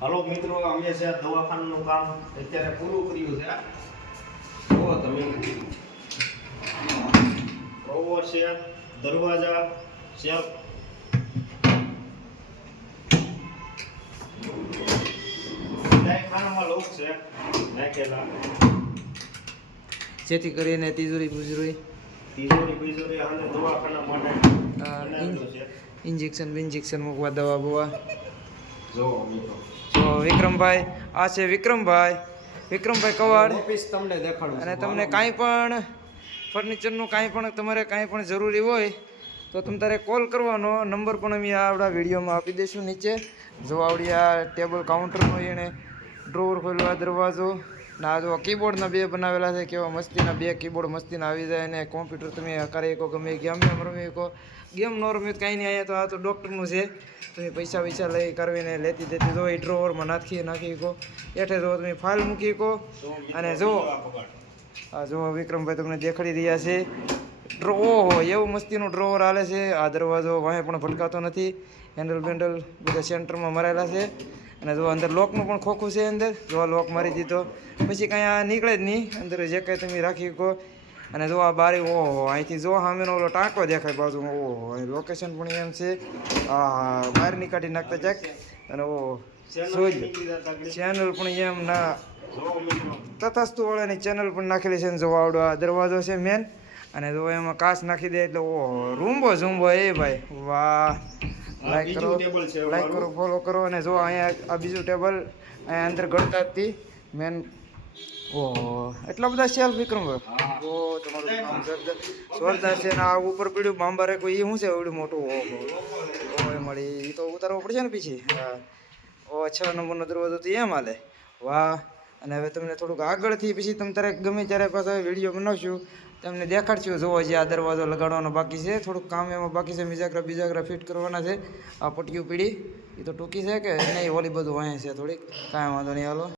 હાલો મિત્રો, અમે છે દવાખાનાનું કામ અત્યારે પૂરું કર્યું છે. જુઓ તમે, ડ્રોવર છે, દરવાજા, શેલ્ફ, ખાનામાં લોક છે નાખેલા, જેથી કરીને તિજોરી બુજોરી અને દવાખાના માટે બનાવેલું છે. ઇન્જેક્શન બિન્જેક્શન મૂકવા, દવા બવા. જુઓ મિત્રો, તો વિક્રમભાઈ, આ છે વિક્રમભાઈ કવાડ. ઓફિસ તમને દેખાડું અને તમને કાંઈ પણ ફર્નિચરનું કાંઈ પણ તમારે કાંઈ પણ જરૂરી હોય તો તમે તારે કોલ કરવાનો. નંબર પણ અમે આપણા વિડીયોમાં આપી દઈશું નીચે. જો આવડી આ ટેબલ કાઉન્ટરનો એણે ડ્રોવર ખોલ્યો, આ દરવાજો ના જો કીબોર્ડના 2 બનાવેલા છે. કેવા મસ્તીના 2 કીબોર્ડ મસ્તીના આવી જાય. અને કોમ્પ્યુટર તમે કરી શકો, ગમે ગેમ રમી શકો. ગેમ ન રમી કાંઈ નહીં. અહીંયા તો આ તો ડૉક્ટરનું છે. તમે પૈસા લઈ કરવીને લેતી દેતી જો એ ડ્રોવરમાં નાખી શકો. એઠે જો તમે ફાઇલ મૂકી શકો. અને જો આ જો વિક્રમભાઈ તમને દેખાડી રહ્યા છે ઓહો, એવું મસ્તીનું ડ્રોવર હાલે છે. આ દરવાજો વાંહે પણ ભટકાતો નથી. હેન્ડલ બેન્ડલ બધા સેન્ટરમાં મરાયેલા છે. અને જો અંદર લોકનું પણ ખોખું છે. અંદર જો લોક મારી દીધો પછી કાંઈ આ નીકળે જ નહીં. અંદર જે કાંઈ તમે રાખી શકો. અને જો આ બારી, ઓહો, અહીંથી જો સામેનો ઓલો ટાંકો દેખાય બાજુમાં. ઓહો, અહીં લોકેશન પણ એમ છે. હા, બહાર નીકાળી નાખતા ચેક. અને ઓહો, ચેનલ પણ એમ ના તથાસ્તુ વાળાની ચેનલ પણ નાખેલી છે. જો આવડો આ દરવાજો છે મેન. અને જો એમાં કાચ નાખી દે એટલે ઓહો, રૂમ્બો ઝુમ્બો. એ ભાઈ વાહ, લાઈક કરો, ફોલો કરો. અને જો અહીંયા આ બીજું ટેબલ અહીંયા અંદર ગણતા હતી મેન. ઓહો, એટલા બધા શેલ્ફ વિક્રમભાઈ. ઓ તમારું કામ જોરદાર છે. ને આ ઉપર પીડ્યું બાંબારે કોઈ એ શું છે એવડું મોટું? ઓહો, મળી એ તો ઉતારવો પડશે ને પીછી. હા, ઓ 6 નંબરનો દરવાજો તો એમ હાલે. વાહ. અને હવે તમને થોડુંક આગળથી પછી તમે તારે ગમે ત્યારે પાછા વિડીયો બનાવશું, તમને દેખાડશું. જોવો જે આ દરવાજો લગાડવાનો બાકી છે, થોડુંક કામ એમાં બાકી છે. બીજાગ્રા ફિટ કરવાના છે. આ પટ્ટીઓ પીડી એ તો ટૂંકી છે કે નહીં, ઓલી બધું વાંહે છે થોડીક. કાંઈ વાંધો નહીં, હાલો.